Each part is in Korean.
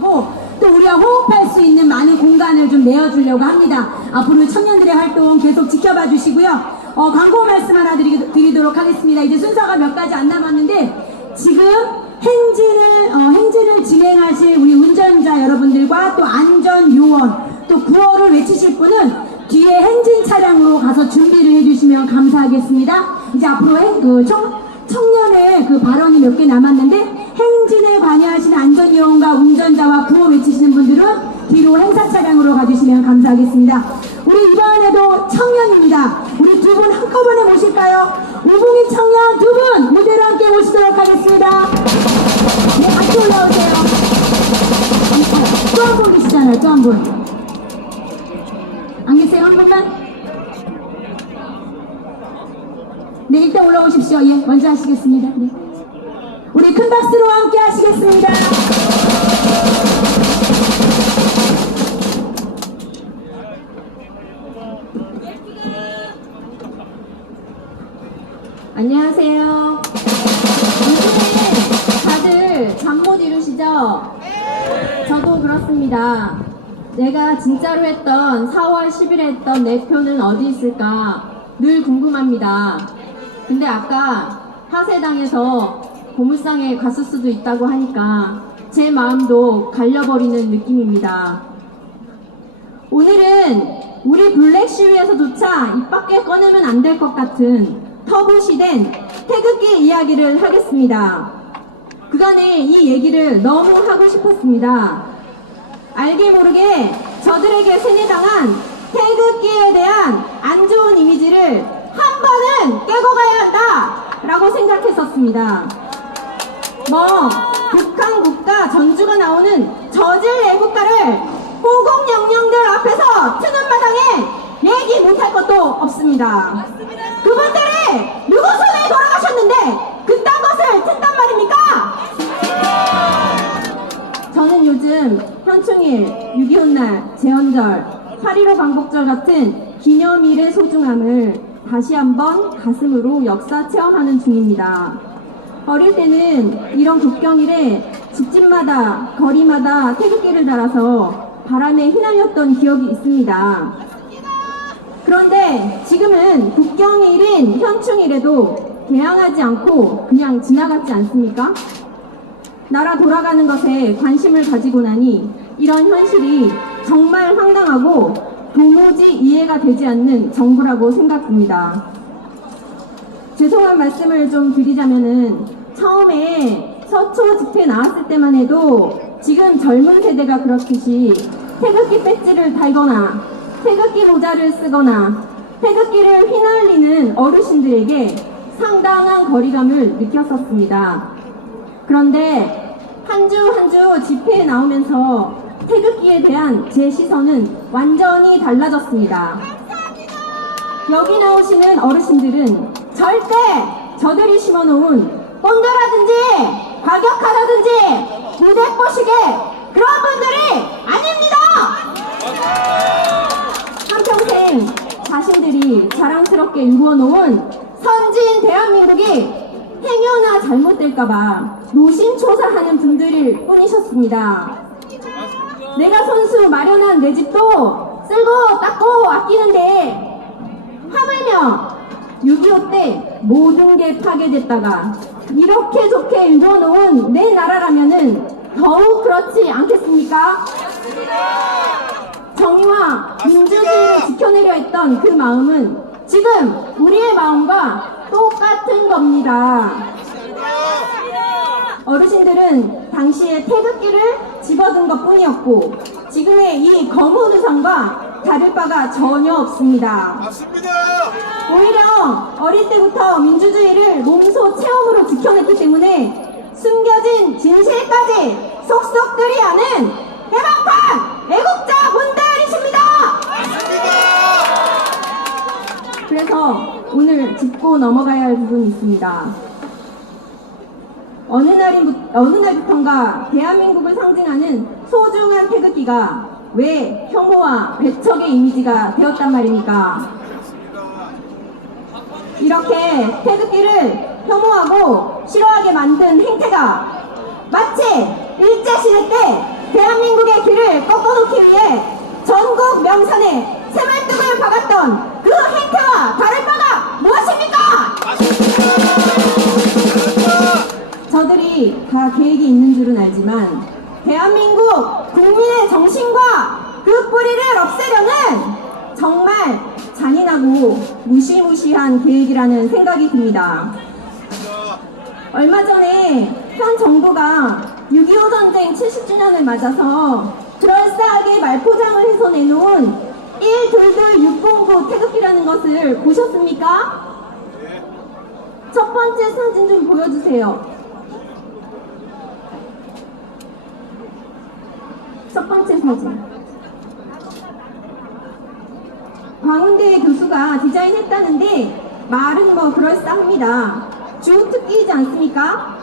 또 우리가 호흡할 수 있는 많은 공간을 좀 내어주려고 합니다. 앞으로 청년들의 활동 계속 지켜봐 주시고요. 광고 말씀 하나 드리도록 하겠습니다. 이제 순서가 몇 가지 안 남았는데 지금 행진을 진행하실 우리 운전자 여러분들과 또 안전요원 또 구호를 외치실 분은 뒤에 행진 차량으로 가서 준비를 해주시면 감사하겠습니다. 이제 앞으로 청년의 그 발언이 몇 개 남았는데 행진에 관여하시는 안전요원과 운전자와 구호 외치시는 분들은 뒤로 행사 차량으로 가주시면 감사하겠습니다. 우리 이번에도 청년입니다. 우리 두 분 한꺼번에 모실까요? 우봉이 청년 두 분 무대로 함께 모시도록 하겠습니다. 네, 같이 올라오세요. 또 한 분 계시잖아요. 또 한 분. 안 계세요? 한 분만? 네, 일단 올라오십시오. 예, 먼저 하시겠습니다. 네. 우리 큰 박수로 함께 하시겠습니다. 안녕하세요. 요즘에 다들 잠 못 이루시죠? 저도 그렇습니다. 내가 진짜로 했던 4월 10일에 했던 내 표는 어디 있을까 늘 궁금합니다. 근데 아까 하세당에서 고물상에 갔을 수도 있다고 하니까 제 마음도 갈려버리는 느낌입니다. 오늘은 우리 블랙 시위에서조차 입 밖에 꺼내면 안 될 것 같은 터부시된 태극기 이야기를 하겠습니다. 그간에 이 얘기를 너무 하고 싶었습니다. 알게 모르게 저들에게 세뇌당한 태극기에 대한 안 좋은 이미지를 한 번은 깨고 가야 한다 라고 생각했었습니다. 북한 국가 전주가 나오는 저질 애국가를 호국영령들 앞에서 트는 마당에 얘기 못할 것도 없습니다. 그분들이 누구 손에 돌아가셨는데 그딴 것을 튼단 말입니까? 저는 요즘 현충일, 6.25 날, 제헌절, 8.15 광복절 같은 기념일의 소중함을 다시 한번 가슴으로 역사 체험하는 중입니다. 어릴 때는 이런 국경일에 집집마다 거리마다 태극기를 달아서 바람에 휘날렸던 기억이 있습니다. 그런데 지금은 국경일인 현충일에도 개항하지 않고 그냥 지나갔지 않습니까? 나라 돌아가는 것에 관심을 가지고 나니 이런 현실이 정말 황당하고 도무지 이해가 되지 않는 정부라고 생각됩니다. 죄송한 말씀을 좀 드리자면은 처음에 서초 집회 나왔을 때만 해도 지금 젊은 세대가 그렇듯이 태극기 배지를 달거나 태극기 모자를 쓰거나 태극기를 휘날리는 어르신들에게 상당한 거리감을 느꼈었습니다. 그런데 한 주 한 주 집회에 나오면서 태극기에 대한 제 시선은 완전히 달라졌습니다. 여기 나오시는 어르신들은 절대 저들이 심어놓은 본드라든지 과격하다든지 무대뽀시게 그런 분들이 아닙니다. 한평생 자신들이 자랑스럽게 이루어놓은 선진 대한민국이 행여나 잘못될까봐 노심초사하는 분들일 뿐이셨습니다. 내가 손수 마련한 내 집도 쓸고 닦고 아끼는데 하물며 6.25 때 모든 게 파괴됐다가 이렇게 좋게 이루어놓은 내 나라라면은 더욱 그렇지 않겠습니까? 정의와 민주주의를 지켜내려 했던 그 마음은 지금 우리의 마음과 똑같은 겁니다. 어르신들은 당시에 태극기를 집어든 것 뿐이었고 지금의 이 검은 의상과 다를 바가 전혀 없습니다. 맞습니다. 오히려 어릴 때부터 민주주의를 몸소 체험으로 지켜냈기 때문에 숨겨진 진실까지 속속들이 아는 해방판 애국자 분들이십니다. 그래서 오늘 짚고 넘어가야 할 부분이 있습니다. 어느 날부턴가 대한민국을 상징하는 소중한 태극기가 왜 혐오와 배척의 이미지가 되었단 말입니까? 이렇게 태극기를 혐오하고 싫어하게 만든 행태가 마치 일제시대 때 대한민국 위해 전국 명산에 새말뚝을 박았던 그 행태와 다를 바가 무엇입니까? 저들이 다 계획이 있는 줄은 알지만 대한민국 국민의 정신과 그 뿌리를 없애려는 정말 잔인하고 무시무시한 계획이라는 생각이 듭니다. 얼마 전에 현 정부가 6.25 전쟁 70주년을 맞아서 그럴싸하게 말포장을 해서 내놓은 122-609 태극기라는 것을 보셨습니까? 첫 번째 사진 좀 보여주세요. 첫 번째 사진. 광운대 교수가 디자인했다는데 말은 뭐 그럴싸합니다. 주특기이지 않습니까?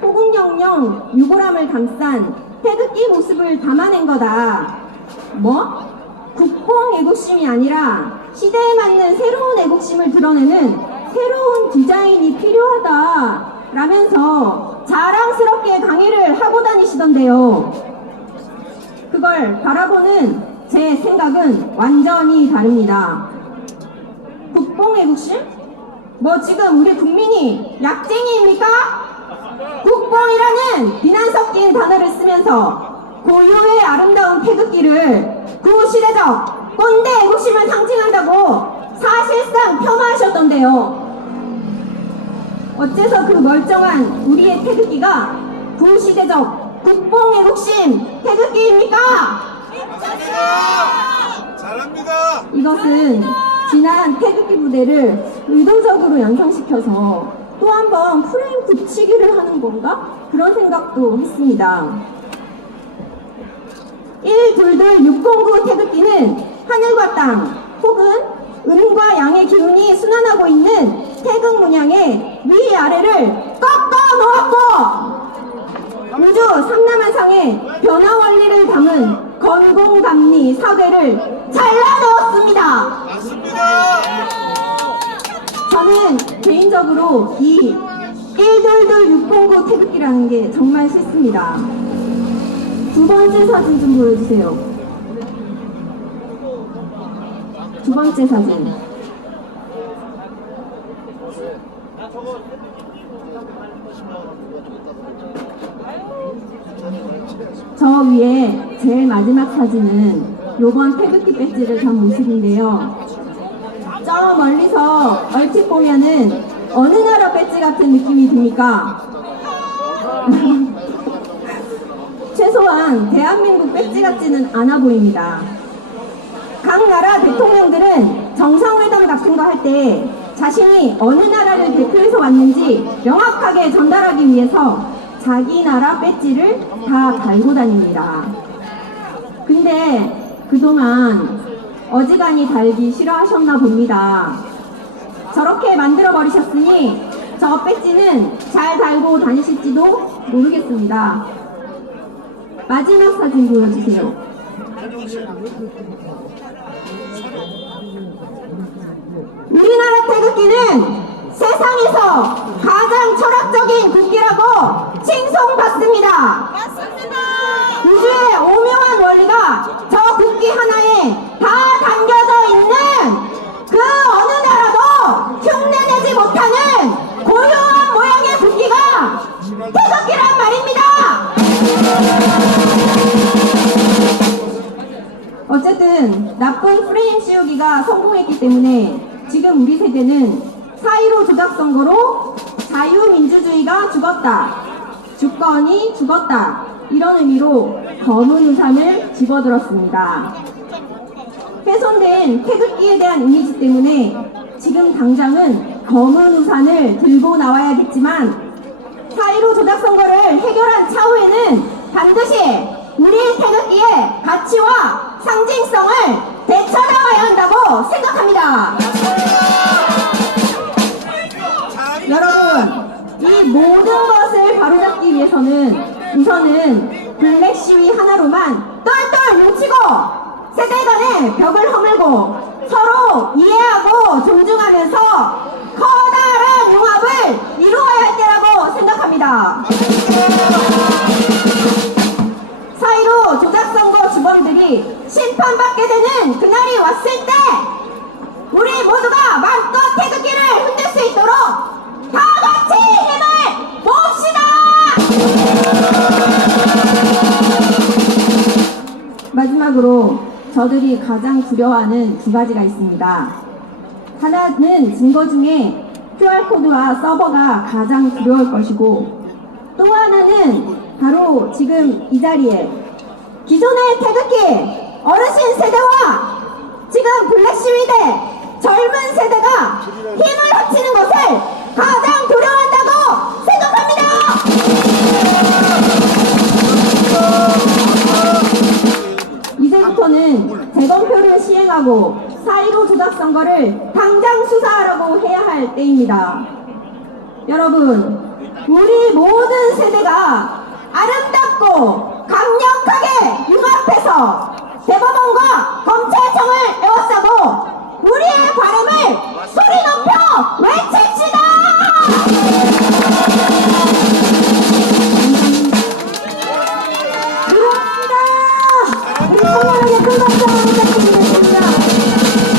호국영령 유골함을 감싼 태극기 모습을 담아낸 거다. 뭐? 국뽕 애국심이 아니라 시대에 맞는 새로운 애국심을 드러내는 새로운 디자인이 필요하다 라면서 자랑스럽게 강의를 하고 다니시던데요. 그걸 바라보는 제 생각은 완전히 다릅니다. 국뽕 애국심? 뭐 지금 우리 국민이 약쟁이입니까? 국뽕이라는 비난 섞인 단어를 쓰면서 고유의 아름다운 태극기를 구시대적 꼰대 애국심을 상징한다고 사실상 폄하하셨던데요. 어째서 그 멀쩡한 우리의 태극기가 구시대적 국뽕 애국심 태극기입니까? 잘합니다. 이것은 지난 태극기 부대를 의도적으로 연상시켜서 또 한 번 프레임 붙이기를 하는 건가? 그런 생각도 했습니다. 122-609 태극기는 하늘과 땅 혹은 음과 양의 기운이 순환하고 있는 태극 문양의 위아래를 꺾어 놓았고 우주 삼라만상의 변화 원리를 담은 건공감리 사괴를 잘라내었습니다. 맞습니다. 저는 개인적으로 이 122-609 태극기라는 게 정말 싫습니다. 두 번째 사진 좀 보여주세요. 두 번째 사진. 저 위에 제일 마지막 사진은 요번 태극기 배지를 단 모습인데요. 저 멀리서 얼핏 보면은 어느 나라 배지 같은 느낌이 듭니까? 최소한 대한민국 배지 같지는 않아 보입니다. 각 나라 대통령들은 정상회담 같은 거 할 때 자신이 어느 나라를 대표해서 왔는지 명확하게 전달하기 위해서 자기 나라 배지를 다 달고 다닙니다. 근데 그동안 어지간히 달기 싫어하셨나 봅니다. 저렇게 만들어 버리셨으니 저 배지는 잘 달고 다니실지도 모르겠습니다. 마지막 사진 보여주세요. 우리나라 태극기는 세상에서 가장 철학적인 국기라고 칭송받습니다. 우주의 오묘한 원리가 저 국기 하나에 다 담겨져 있는 그 어느 나라도 흉내내지 못하는 고유한 모양의 국기가 태극기란 말입니다. 어쨌든 나쁜 프레임 씌우기가 성공했기 때문에 지금 우리 세대는 4.15 조작선거로 자유민주주의가 죽었다, 주권이 죽었다 이런 의미로 검은 우산을 집어들었습니다. 훼손된 태극기에 대한 이미지 때문에 지금 당장은 검은 우산을 들고 나와야겠지만 4.15 조작선거를 해결한 차후에는 반드시 우리 태극기의 가치와 상징성을 되찾아와야 한다고 생각합니다. 여러분, 이 모든 것을 바로잡기 위해서는 우선은 블랙 시위 하나로만 똘똘 뭉치고 세대 간의 벽을 허물고 서로 이해하고 존중하면서 커다란 융합을 이루어야 할 때라고 생각합니다. 4.15 조작선거 주범들 자들이 심판받게 되는 그날이 왔을 때 우리 모두가 마음껏 태극기를 흔들 수 있도록 다 같이 힘을 모읍시다! 마지막으로 저들이 가장 두려워하는 두 가지가 있습니다. 하나는 증거 중에 QR코드와 서버가 가장 두려울 것이고, 또 하나는 바로 지금 이 자리에 기존의 태극기 어르신 세대와 지금 블랙 시위대 젊은 세대가 힘을 합치는 것을 가장 두려워한다고 생각합니다. 이제부터는 재검표를 시행하고 4.15 조작 선거를 당장 수사하라고 해야 할 때입니다. 여러분, 우리 모든 세대가 아름답고 강력하게 융합해서 대법원과 검찰청을 에워싸고 우리의 바람을 소리 높여 외칩시다! 우리 청년에게 큰 박수 부탁드리겠습니다.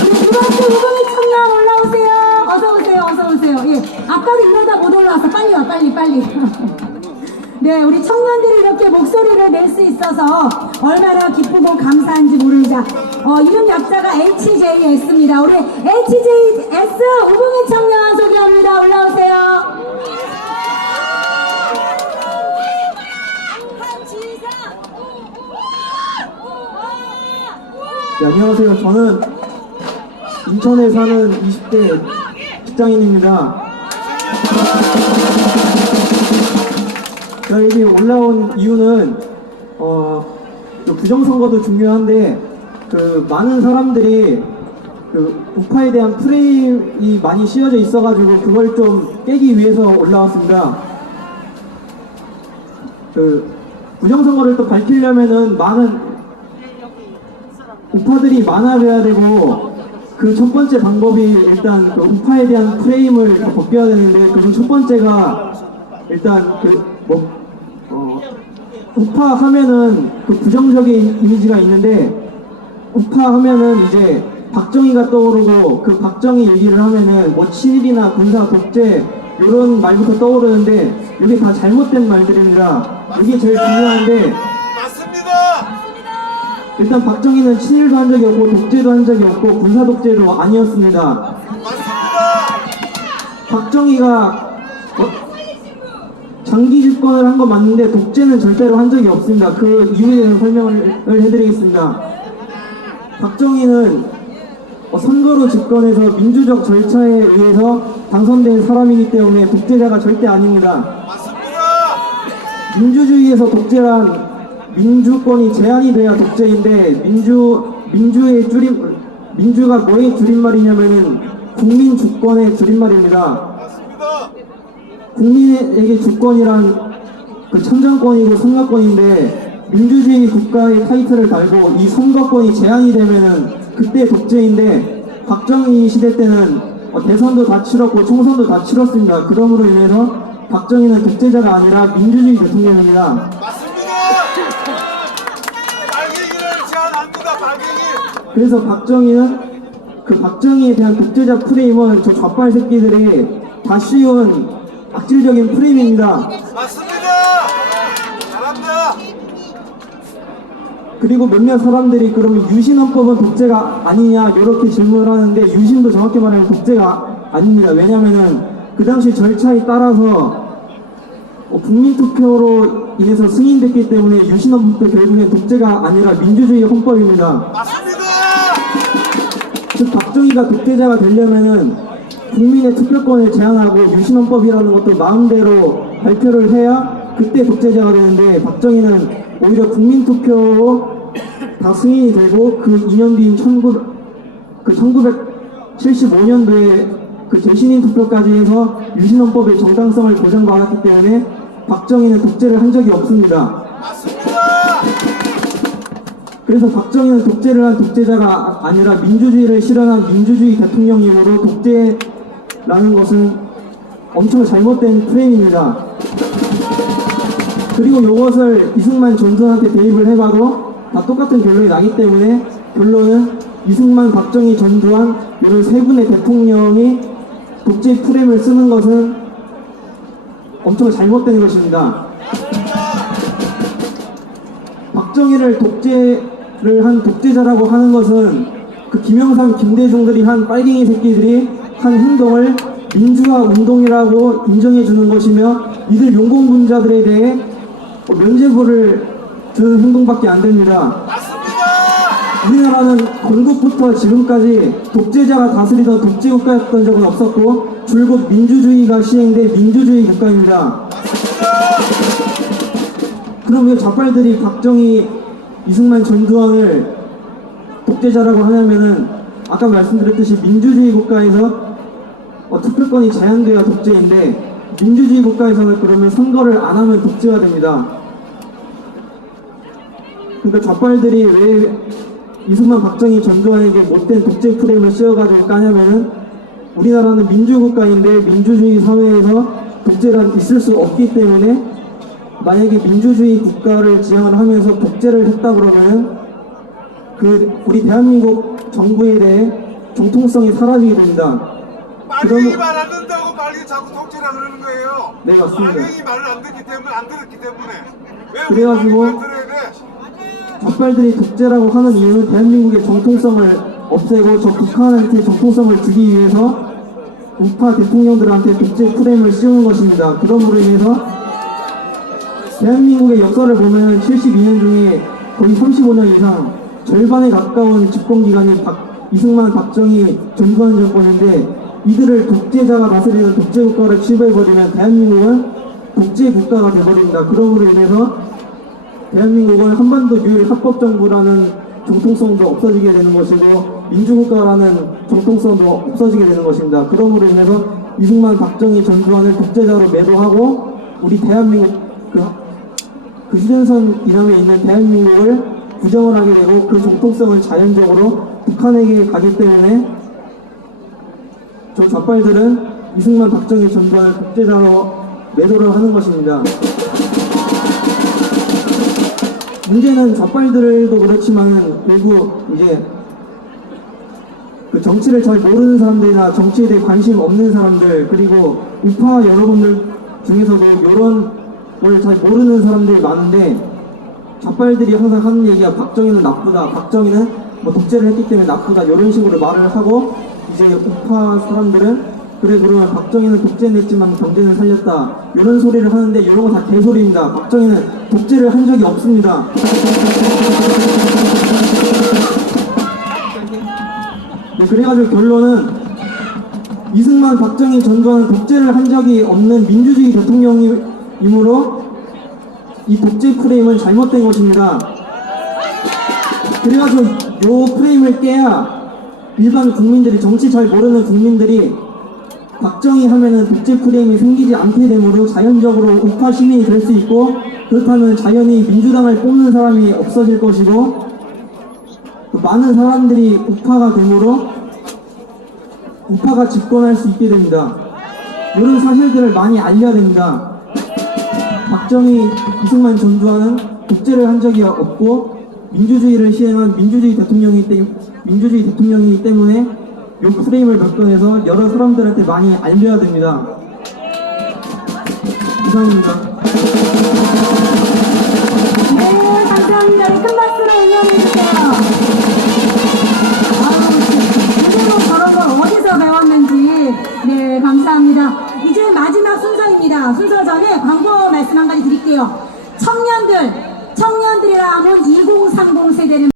우리 두 번째 우동희 청년 올라오세요. 어서 오세요. 어서 오세요. 예, 아까도 이러다 못 올라왔어. 빨리 와, 빨리. 네, 우리 청년들이 이렇게 목소리를 낼 수 있어서 얼마나 기쁘고 감사한지 모릅니다. 이름 약자가 HJS입니다. 우리 HJS 우동희 청년 소개합니다. 올라오세요. 네, 안녕하세요. 저는 인천에 사는 20대 직장인입니다. 제가 여기 올라온 이유는 그 부정선거도 중요한데 그 많은 사람들이 그 우파에 대한 프레임이 많이 씌워져 있어가지고 그걸 좀 깨기 위해서 올라왔습니다. 그 부정선거를 또 밝히려면은 많은 우파들이 많아져야 되고, 그 첫 번째 방법이 일단 그 우파에 대한 프레임을 벗겨야 되는데, 그 첫 번째가 일단 우파 하면은 그 부정적인 이미지가 있는데, 우파 하면은 이제 박정희가 떠오르고, 그 박정희 얘기를 하면은 뭐 친일이나 군사 독재 이런 말부터 떠오르는데, 이게 다 잘못된 말들입니다. 이게 제일 중요한데, 맞습니다. 일단 박정희는 친일도 한 적이 없고 독재도 한 적이 없고 군사 독재도 아니었습니다. 맞습니다. 박정희가 장기 집권을 한 건 맞는데 독재는 절대로 한 적이 없습니다. 그 이유에 대해서 설명을 해드리겠습니다. 박정희는 선거로 집권해서 민주적 절차에 의해서 당선된 사람이기 때문에 독재자가 절대 아닙니다. 맞습니다. 민주주의에서 독재란 민주권이 제한이 돼야 독재인데, 민주가 뭐의 줄임말이냐면은 국민 주권의 줄임말입니다. 맞습니다. 국민에게 주권이란 그 참정권이고 선거권인데, 민주주의 국가의 타이틀을 달고 이 선거권이 제한이 되면은 그때 독재인데, 박정희 시대 때는 대선도 다 치렀고 총선도 다 치렀습니다. 그러므로 인해서 박정희는 독재자가 아니라 민주주의 대통령입니다. 맞습니다. 발기기를 제안합니다. 발기기. 그래서 박정희는 그 박정희에 대한 독재자 프레임은 저 좌빨 새끼들이 다 씌운 악질적인 프레임입니다. 맞습니다. 잘한다. 그리고 몇몇 사람들이 그러면 유신헌법은 독재가 아니냐 이렇게 질문을 하는데, 유신도 정확히 말하면 독재가 아닙니다. 왜냐면은 그 당시 절차에 따라서 국민투표로 인해서 승인됐기 때문에 유신헌법도 결국엔 독재가 아니라 민주주의 헌법입니다. 맞습니다. 즉 박정희가 독재자가 되려면은 국민의 투표권을 제한하고 유신헌법이라는 것도 마음대로 발표를 해야 그때 독재자가 되는데, 박정희는 오히려 국민투표로 다 승인이 되고 그 2년 뒤인 1975년도에 그 재신인 투표까지 해서 유신헌법의 정당성을 보장받았기 때문에 박정희는 독재를 한 적이 없습니다. 맞습니다. 그래서 박정희는 독재를 한 독재자가 아니라 민주주의를 실현한 민주주의 대통령이므로 독재라는 것은 엄청 잘못된 프레임입니다. 그리고 이것을 이승만 전선한테 대입을 해봐도 다 똑같은 결론이 나기 때문에 결론은 이승만, 박정희, 전두환 이런 세 분의 대통령이 독재 프레임을 쓰는 것은 엄청 잘못된 것입니다. 박정희를 독재를 한 독재자라고 하는 것은 그 김영삼, 김대중들이 한 빨갱이 새끼들이 한 행동을 민주화 운동이라고 인정해 주는 것이며 이들 용공분자들에 대해 면죄부를 주는 행동밖에 안 됩니다. 우리나라는 건국부터 지금까지 독재자가 다스리던 독재국가였던 적은 없었고 줄곧 민주주의가 시행된 민주주의 국가입니다. 그럼 왜 좌빨들이 박정희, 이승만, 전두환을 독재자라고 하냐면은 아까 말씀드렸듯이 민주주의 국가에서 투표권이 제한돼야 독재인데 민주주의 국가에서는 그러면 선거를 안 하면 독재가 됩니다. 그러니까 좌빨들이 왜 이승만, 박정희, 전두환에게 못된 독재 프레임을 씌워가지고 까냐면은 우리나라는 민주국가인데 민주주의 사회에서 독재란 있을 수 없기 때문에 만약에 민주주의 국가를 지향을 하면서 독재를 했다 그러면은 우리 대한민국 정부에 대해 정통성이 사라지게 됩니다. 빨갱이 말 안 듣는다고 빨갱이 자꾸 독재라 그러는 거예요. 네, 맞습니다. 빨갱이 말을 안 듣기 때문에 안 들었기 때문에 왜 우리 그래가지고 빨갱이 말 들어야 돼? 좌빨들이 독재라고 하는 이유는 대한민국의 정통성을 없애고 저 북한한테 정통성을 주기 위해서 우파 대통령들한테 독재 프레임을 씌우는 것입니다. 그럼으로 인해서 대한민국의 역사를 보면 72년 중에 거의 35년 이상 절반에 가까운 집권기간이 이승만, 박정희, 전두환 정권인데 이들을 독재자가 다스리는 독재국가를 취급해버리면 대한민국은 독재국가가 되어버립니다. 그럼으로 인해서 대한민국은 한반도 유일 합법정부라는 정통성도 없어지게 되는 것이고 민주국가라는 정통성도 없어지게 되는 것입니다. 그러므로 인해서 이승만, 박정희, 전두환을 독재자로 매도하고 우리 대한민국 그 휴전선 이남에 있는 대한민국을 부정을 하게 되고 그 정통성을 자연적으로 북한에게 가기 때문에 저 좌빨들은 이승만, 박정희, 전두환을 독재자로 매도를 하는 것입니다. 문제는 좌빨들도 그렇지만 결국 이제 그 정치를 잘 모르는 사람들이나 정치에 대해 관심 없는 사람들 그리고 우파 여러분들 중에서도 이런 걸 잘 모르는 사람들이 많은데 좌빨들이 항상 하는 얘기가 박정희는 나쁘다, 박정희는 뭐 독재를 했기 때문에 나쁘다 이런 식으로 말을 하고 이제 우파 사람들은 그래 그러면 박정희는 독재는 했지만 경제는 살렸다 이런 소리를 하는데 이런 거 다 개소리입니다. 박정희는 독재를 한 적이 없습니다. 네, 그래가지고 결론은 이승만, 박정희, 전두환은 독재를 한 적이 없는 민주주의 대통령이므로 이 독재 프레임은 잘못된 것입니다. 그래가지고 요 프레임을 깨야 일반 국민들이 정치 잘 모르는 국민들이 박정희 하면은 독재 프레임이 생기지 않게 되므로 자연적으로 우파 시민이 될 수 있고 그렇다면 자연히 민주당을 뽑는 사람이 없어질 것이고 많은 사람들이 우파가 되므로 우파가 집권할 수 있게 됩니다. 이런 사실들을 많이 알려야 됩니다. 박정희, 이승만, 전두환은 독재를 한 적이 없고 민주주의를 시행한 민주주의 대통령이기 때문에 이 프레임을 접근해서 여러 사람들한테 많이 알려야 됩니다. 이상입니다. 네, 감사합니다. 큰 박수로 응원해주세요. 제대로 저런 걸 어디서 배웠는지. 네, 감사합니다. 이제 마지막 순서입니다. 순서 전에 광고 말씀 한 가지 드릴게요. 청년들이라 하면 2030 세대를